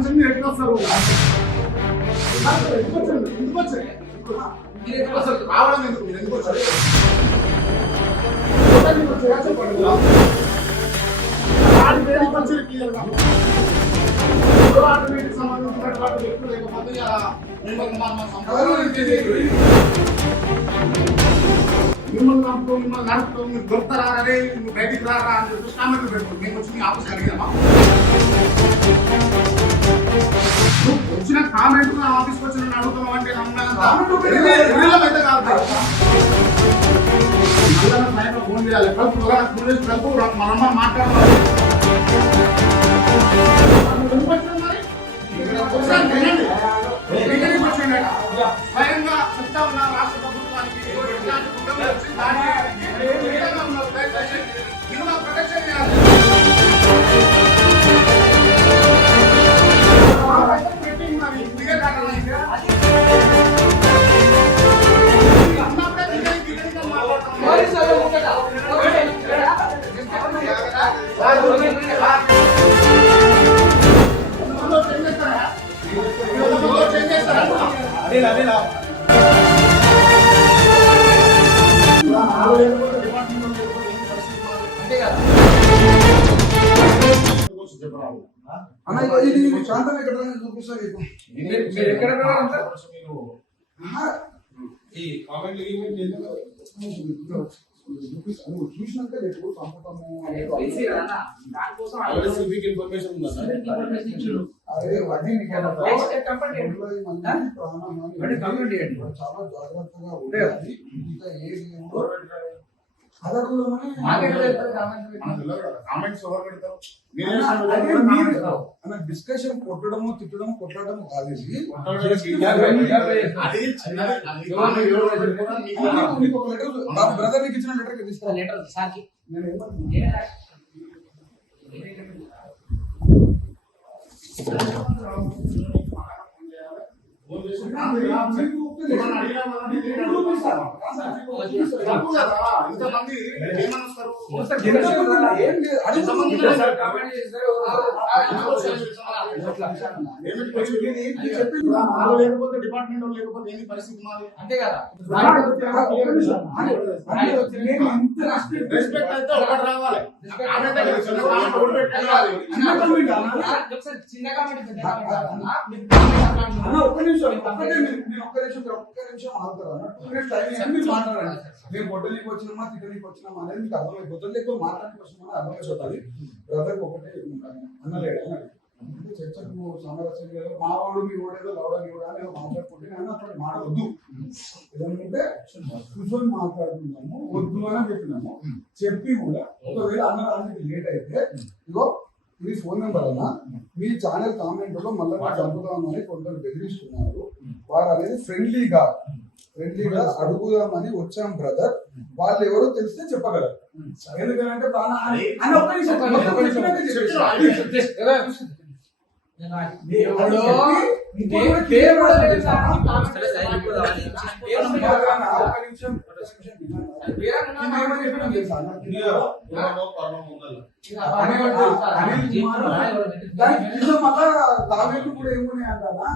నుంచి మీరు ఎట్లా వస్తారు ఎందుకు వచ్చారు? ఎందుకు వచ్చారు? మీరు ఎందుకు వస్తారు? రావడం ఎందుకు మీరు ఎందుకు వచ్చారు చెప్పండి. సంబంధించినటువంటి వ్యక్తులు లేకపోతే మిమ్మల్ని మన సంపాదన మిమ్మల్ని నమ్ముతూ మిమ్మల్ని నడుపుతూ మీరు దొరుకుతారా రే నువ్వు బయటికి రారా అని చెప్పి కామెంట్లు పెట్టుకోండి మేము వచ్చి మీ ఆఫీస్ అడిగామా వచ్చిన కామెంట్ నా ఆఫీస్కి వచ్చి నన్ను అడుగుతున్నావు అంటే కాదు. సాయంత్రం ఫోన్ చేయాలి. ఫోన్ చేసి మాట్లాడాలి అన్న ఇది ఇది ప్రాంతం ఎక్కడ మీకు మీరు- మీరు ఎక్కడ? ఆహా, ఈ కామెంట్లు గీమెంట్లు ఎందుకు? చూసినాక రేపు పంపుతాము ఇన్ఫర్మేషన్? అదే కంప్లీట్ చేయండి. చాలా జాగ్రత్తగా ఉండాలి ఇంకా ఏది డిస్కషన్ కొట్టడము తిట్టడము కొట్టడము కాదు. బ్రదర్ నీకు ఇచ్చిన లెటర్ తీసుకో లెటర్ సార్కి. నేను ఫోన్ చేసి ఏమన్నా అడిగినా మనం నేను అడుగుతాను. తప్పు కదా ఇంతమంది ఏమని వస్తారు ఏం లేదు అడుగుతాను ఏమిటి పరిస్థితి? వాళ్ళు లేకపోతే డిపార్ట్మెంట్ వాళ్ళు లేకపోతే ఏంటి పరిస్థితి మాది అంతే కదా రెస్పెక్ట్ అయితే ఒకటి రావాలి కామెంట్ అయితే చిన్న కామెంట్ ఒకటి పెట్టాలి ఒకసారి చిన్న కామెంట్ పెద్ద కామెంట్ కాదన్నా. మీరు అన్న ఒక్క నిమిషం ఒక్క నిమిషం ఒక్క నిమిషం ఆగుతారా? అన్న? టూ మినిట్స్ టైం ఇవ్వండి, మీరు మాట్లాడండి. మేము బొట్టలికి వచ్చినామా తిట్టడానికి వచ్చినామా అనేది మీకు అర్థమైపోతుంది లేకపోతే మాట్లాడడానికి వచ్చినామా అర్థమైపోతుంది బ్రదర్ ఒకటే అన్నలేడు అన్న అంటే చర్చకు సమరస్యం లేదు. మా వాడు మీ వాడేదో లవడా మీ అని మాట్లాడుకుంటే నేను అక్కడ మాడవద్దు ఏదంటే కూర్చొని మాట్లాడుతున్నాము వద్దు అని చెప్పినాము. చెప్పి కూడా ఒకవేళ అన్న లేట్ అయితే ఇగో మీ ఫోన్ నెంబర్ అన్న మీ ఛానల్ కామెంట్లో మళ్ళీ చంపుదామని కొందరు బెదిరిస్తున్నారు. వారు అనేది ఫ్రెండ్లీగా ఫ్రెండ్లీగా అడుగుదామని వచ్చాం బ్రదర్. వాళ్ళు ఎవరో తెలిస్తే చెప్పగలరు. ఎందుకంటే ప్రాణ అన్న ఒక్క నిమిషం, మొత్తం చెప్పినాక చెప్పేసి. దేవుడు ఇప్పుడు దేవుడు లేదు సార్. ఒక్క నిమిషం, ఒక్క నిమిషం వినండి. నేను ఏమని చెప్పినాను తెలుసా అన్న? ఎవరో పర్వం ఉండాలి. అనిల్ కుమార్ దానికి కింద మళ్ళా తావేళ్ళు కూడా ఏమున్నాయి అంటారా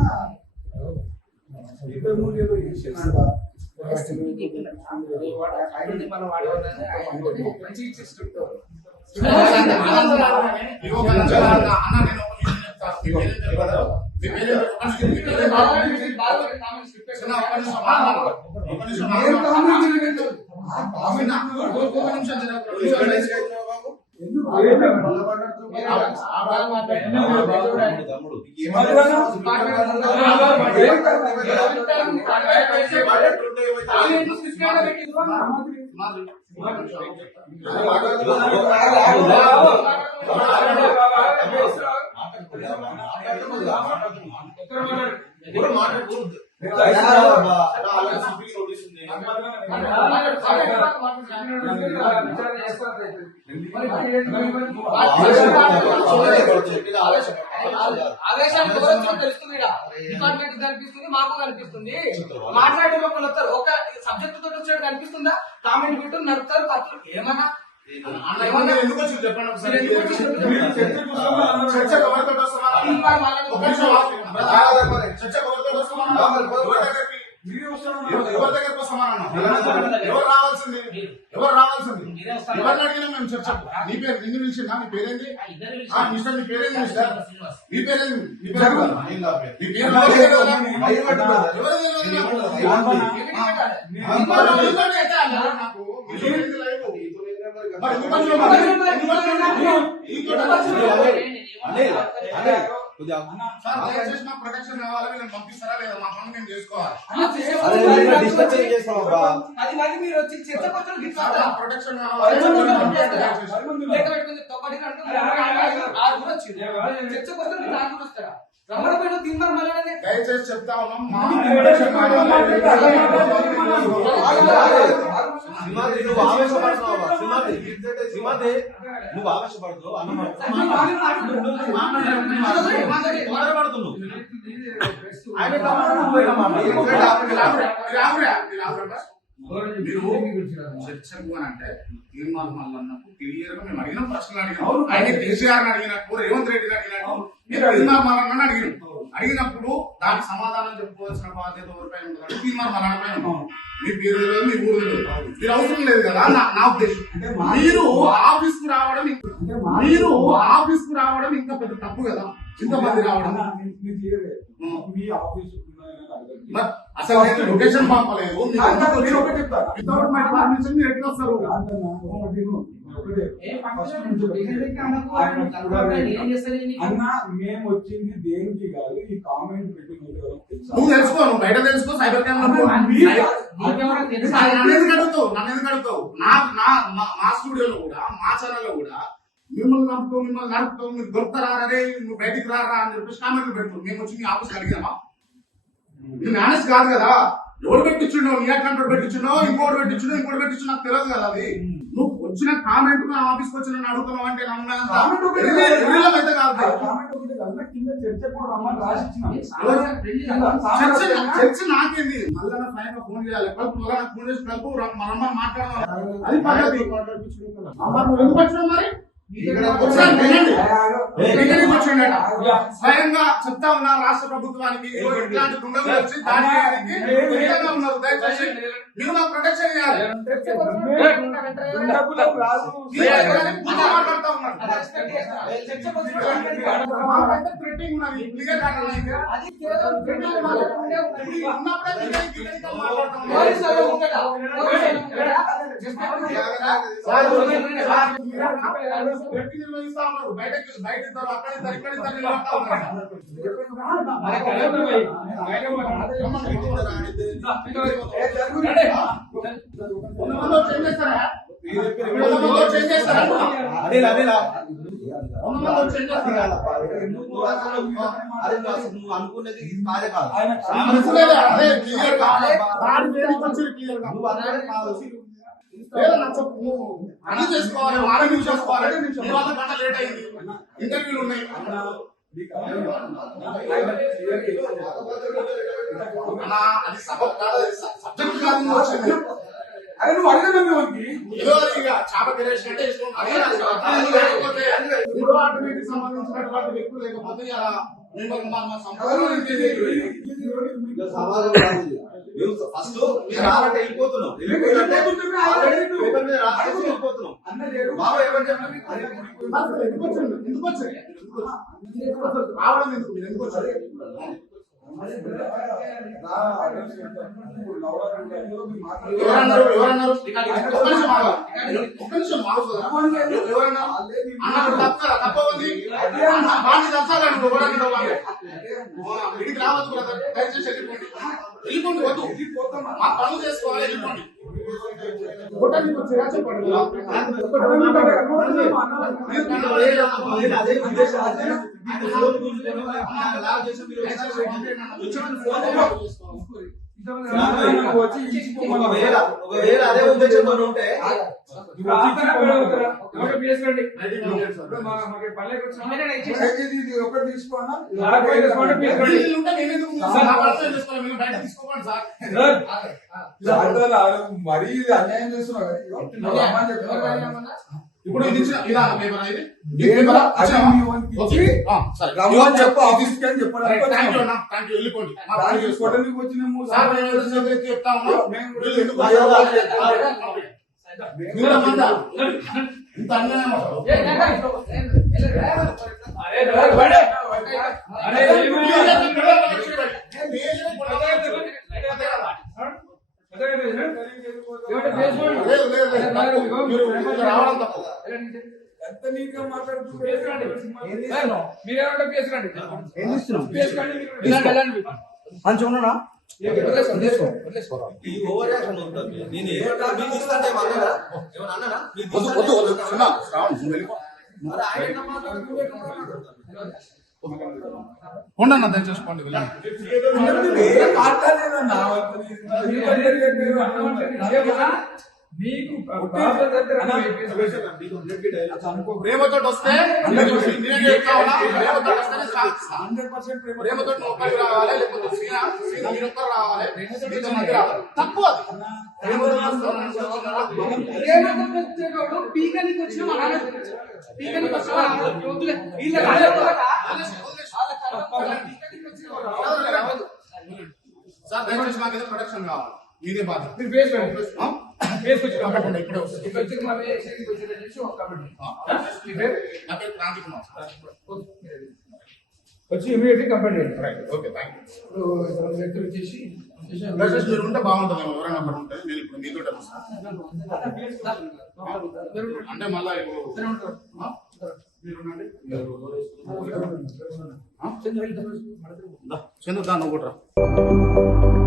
ఇంతకు ముందు ఏదో చేసినాడ ఇగో ఒక నిమిషం అన్న, అన్న నేను ఒక విషయం చెప్తాను. మీ పేరు ఏంటి కదా? మీ పేరు ఏంటి? ఒక నిమిషం, మీ పేరు ఏంటి? చిన్న ఒక్క నిమిషం ఆగండి. ఒక్క నిమిషం ఏం ఆగండి. కామెంట్ చేయలేదు. ఆ ఆమె నా- కామెంట్ ఒక్క ఒక్క నిమిషం జర ఒక్క నిమిషం దయచేసి. ఎందుకు ఆ బాగా మాట్లాడండి. తమ్ముడు. మాది- ఎవరు మాట్లాడకూడదు. ఆల్రెడీ సివిక్ నోటీస్ ఉంది. ఆదేశాలు గౌరవించడం తెలుస్తుంది ఈడ. డిపార్ట్మెంట్ కనిపిస్తుంది మాకు కనిపిస్తుంది మాట్లాడే వస్తారు ఒక సబ్జెక్ట్ తోటి వచ్చాడు కనిపిస్తుందా కామెంట్ పెట్టు నడుపుతారు కత్తులు ఏమన్నా అన్న, ఇవన్నీ ఎందుకు వచ్చి చెప్పండి ఒకసారి. మీరు ఎందుకు వచ్చి మీరు చర్చ కూర్చోమని అన్నారు. చర్చకు ఎవరితో వస్తున్నారా? తీర్మానం మాట్లాడండి. ఒక నిమిషం ఆగు. బ్రదర్, చర్చకు ఎవరితో వస్తున్నారా? ఎవరి దగ్గరికి? మీరే వస్తున్నారు ఎవరి ఎవరి దగ్గరికి వస్తామన్నా? ఎవరు రావాల్సింది ఎవరు రావాల్సింది ఎవరిని అడిగినా మేము చర్చకు నీ పేరు నిన్ను పిలిచిందా నీ పేరేంటి ఆ, మిస్టర్ నీ పేరేంటి మిస్టర్ నీ పేరేంటి నీ పేరు. నీ పేరు నాకు. మీ పేరేంటి లైవ్? మరి ఎందుకు వచ్చినావు మరి? ఎందుకు వచ్చినావు? ఇంకోటి వచ్చినావు? అనిల్, అనిల్, కొద్దిగా సార్ దయచేసి మాకు ప్రొటెక్షన్ కావాలి వీళ్ళని పంపిస్తారా లేదా మా పనులు మేము చేసుకోవాలి అన్న, చేసే అరే, పనులు నిన్న కాదు. డిస్కషన్ చేస్తావా బా? అది మరి మీరు వచ్చి చర్చ పత్రం సార్ గిట్లా మాకు ప్రొటెక్షన్ పది కావాలి మంది వీళ్ళని పంపిస్తారా? పంపించండి. లేక పెట్టుకుని తొక్కడికి అంటూ ఆరుగురు వచ్చింది. చర్చ పత్రం గిట్లా ఆరుగురు వస్తారా? రమ్మడపోయిన తీర్మానం మాట్లాడేది. దయచేసి చెప్తా ఉన్నాం సింహాద్రి నువ్వు ఆవేశపడుతున్నావు? నువ్వు ఆవేశపడుతున్నావు? అన్న మాట్లాడుతున్నావు ఆయన తమ్ముడు పోయిన మాట. మీరు ఆగురా, మీరు ఆగురా, మీరు ఆగురా. మీరు చర్చకు అని అంటే తీర్మానం వల్ల అన్నప్పుడు క్లియర్గా మేము అడిగిన ప్రశ్నలు అడిగినాం. ఆయన కేసీఆర్ అడిగినప్పుడు రేవంత్ రెడ్డిని అడిగినట్టు మీరు తీర్మానం వల్ల అడిగినాం. అడిగినప్పుడు దానికి సమాధానం చెప్పుకోవాల్సిన బాధ్యత ఎవరిపైన ఉంటుందంటే తీర్మానం ఉన్నాం మీ పేరు తెలియదు మీ ఊరు మీరు అవసరం లేదు కదా నా ఉద్దేశం. మీరు ఆఫీస్కు రావడం మీరు ఆఫీస్కు రావడం ఇంకా పెద్ద తప్పు కదా. ఇంతమంది రావడం. అసలు నేను లొకేషన్ పంపలేదు. మీకు మీరు ఎట్లా వస్తారు? అన్న మేము వచ్చింది దేనికి కాదు ఈ కామెంట్ పెట్టిన? నువ్వు తెలుసుకో నువ్వు బయట తెలుసుకో సైబర్ క్రైమ్లో అన్న, మీరు- నీకెవరో తెలుసా? నన్ను ఎందుకు అడుగుతావు? నన్ను ఎందుకు అడుగుతావు? నా నా మా- స్టూడియోలో కూడా మా ఛానల్లో కూడా మిమ్మల్ని నడుపుతావు మిమ్మల్ని నడుపుతావు మీరు దొరుకుతారా? అరే నువ్వు బయటికి రారా అని చెప్పేసి కామెంట్లు పెడుతుంది మేము వచ్చి మీ ఆఫీస్ అడిగామా? మేనేజ్ కాదు కదా. ఎవరు పెట్టించుండో? నీ అకౌంట్ పెట్టించుండో? ఇంకోటి పెట్టించుండో? ఇంకోటి పెట్టించు నాకు తెలియదు కదా అది. నువ్వు వచ్చిన కామెంట్ నా ఆఫీస్కి వచ్చి నన్ను అడుగుతున్నావు అంటే చర్చ నాకేంది? మళ్ళా నా ఫ్లైట్ ఫోన్ చేయాలి. కలుపు మళ్ళా నాకు ఫోన్ చేసి కలుపు మన అమ్మ మాట్లాడాలి అది పద్ధతి. మరి? స్వయంగా చెప్తా ఉన్నా రాష్ట్ర ప్రభుత్వానికి ఇట్లాంటి గుండెలు వచ్చి సిద్ధంగా ఉన్నారు. దయచేసి మీరు మాకు ప్రొటెక్షన్ ఇవ్వాలి మాట్లాడుతూ ఉన్నారు. థ్రెట్టింగ్ ఉన్నది. ఉన్నప్పుడే క్లియర్ క్లియర్గా మాట్లాడుతూ ఉన్నారు. పోలీసు వాళ్ళు ఉంటాడా? పోలీసు వాళ్ళు ఉంటాడా? సార్, సార్, మీరు వ్యక్తి నిర్వహిస్తా ఉన్నారు. బయటకి బయట ఇద్దరు అక్కడ ఇద్దరు ఇక్కడ ఇద్దరు నిలబడతా ఉన్నారు. ఏ, జరుగుతుంది. వంద మంది వచ్చి ఏం చేస్తారా? వంద మంది వచ్చి ఏం చేస్తారా? అనిల్ అనిల్ వంద మంది వచ్చి ఏం చేస్తారా? నువ్వు అసలు అరే నువ్వు అసలు నువ్వు అనుకునేది ఇది కాదే కాదు ఆయన అనుకునేదే అదే క్లియర్గా. దాని పేరుకి వచ్చి క్లియర్గా. నువ్వు అనుకునేది కాదు అన్ని చేసుకోవాలి నిమిషం చేసుకోవాలి. గంట లేట్ అయింది. ఇంటర్వ్యూలు ఉన్నాయి. అది కాదు సబ్జెక్ట్ కాదు. వచ్చింది అరే నువ్వు అడిగిన ఇక చేప లేకపోతే ఇప్పుడు ఆటోమేటిక్ సంబంధించినటువంటి వ్యక్తులు లేకపోతే మిమ్మల్ని మా మా నువ్వు ఫస్ట్ రావాలంటే అన్న లేడు. బాబు ఏమని అసలు ఎందుకు వచ్చారు? ఎందుకు? రావడం ఎందుకు? ఎందుకు వచ్చారు? ఎవరన్నారు ఎవరన్నారు ఒక్క నిమిషం ఒక్క నిమిషం తప్ప తప్ప ఉంది బాగా రావద్దు బ్రదర్ దయచేసి వెళ్ళిపోండి వెళ్ళిపోండి వద్దు మా పనులు చేసుకోవాలి వెళ్ళిపోండి. హోటల్కి వచ్చారా చెప్పండి నేను అదే ఒకవేళ ఒకవేళ అదే ఉద్దేశంతో ఉంటే ఒకటి. మీరు అన్యాయం చేస్తున్నావు కదా. ఇప్పుడు ఇది ఇచ్చిన ఇదా పేపర్ అనేది. ఈ నేను పేపరా? అది ఇచ్చావా? మీ వానికి ఓకే. ఇచ్చి ఆ, సరే. రమ్మని చెప్పు ఆఫీస్కి అని చెప్పడానికి థ్యాంక్ యూ వచ్చాను. అన్న. థ్యాంక్ యూ వెళ్ళిపోండి. కొట్టడానికి వచ్చినాము. సార్ మేము ఏదో చెప్తా ఉన్నాం? ఇంత అన్యాయం. అసలు. ఏ, లేక, ఏ, ఏ, ఏమంటే బేస్మెంట్ లేదు, లేదు, లేదు. తప్పు. మీరు ఇక్కడ రావడం తప్పు. ఎంత నీట్గా మాట్లాడుతున్నారు మీరేమంటే పేసుకండి ఏం ఇస్తున్నాం పేసుకండి మంచిగా ఉన్నాడా? ఉండన్న దయచేసుకోండి మీకు ప్రేమతో వస్తే ప్రేమతో ఒక్కడికి రావాలి లేకపోతే సీనా సీనా మీరు ఒక్కరు రావాలి మీతో మంది రావాలి తప్పు. పీకనికి వచ్చిన పీకనికి వచ్చిన. వీళ్ళ. సార్ దయచేసి నాకు ఏదో ప్రొడక్షన్ కావాలి మీదే బాధ్యత మీరు బేస్మెంట్ ఆ? తప్పకుండా ఇక్కడే వస్తుంది. ఇక్కడ వచ్చి మా వేసేది వచ్చేది చూసి ఒక ఆ? మీ పేరు? నా పేరు క్రాంతి కుమార్ వచ్చి ఇమీడియట్లీ కంప్లైంట్ చేయండి రైట్ ఓకే థ్యాంక్ యూ ఇప్పుడు వ్యక్తులు వచ్చేసి దయచేసి మీరు ఉంటే బాగుంటుంది ఎవరైనా అక్కడ ఉంటే నేను ఇప్పుడు మీతో అంటే మళ్ళా ఇప్పుడు మీరు ఉండండి. ఆ?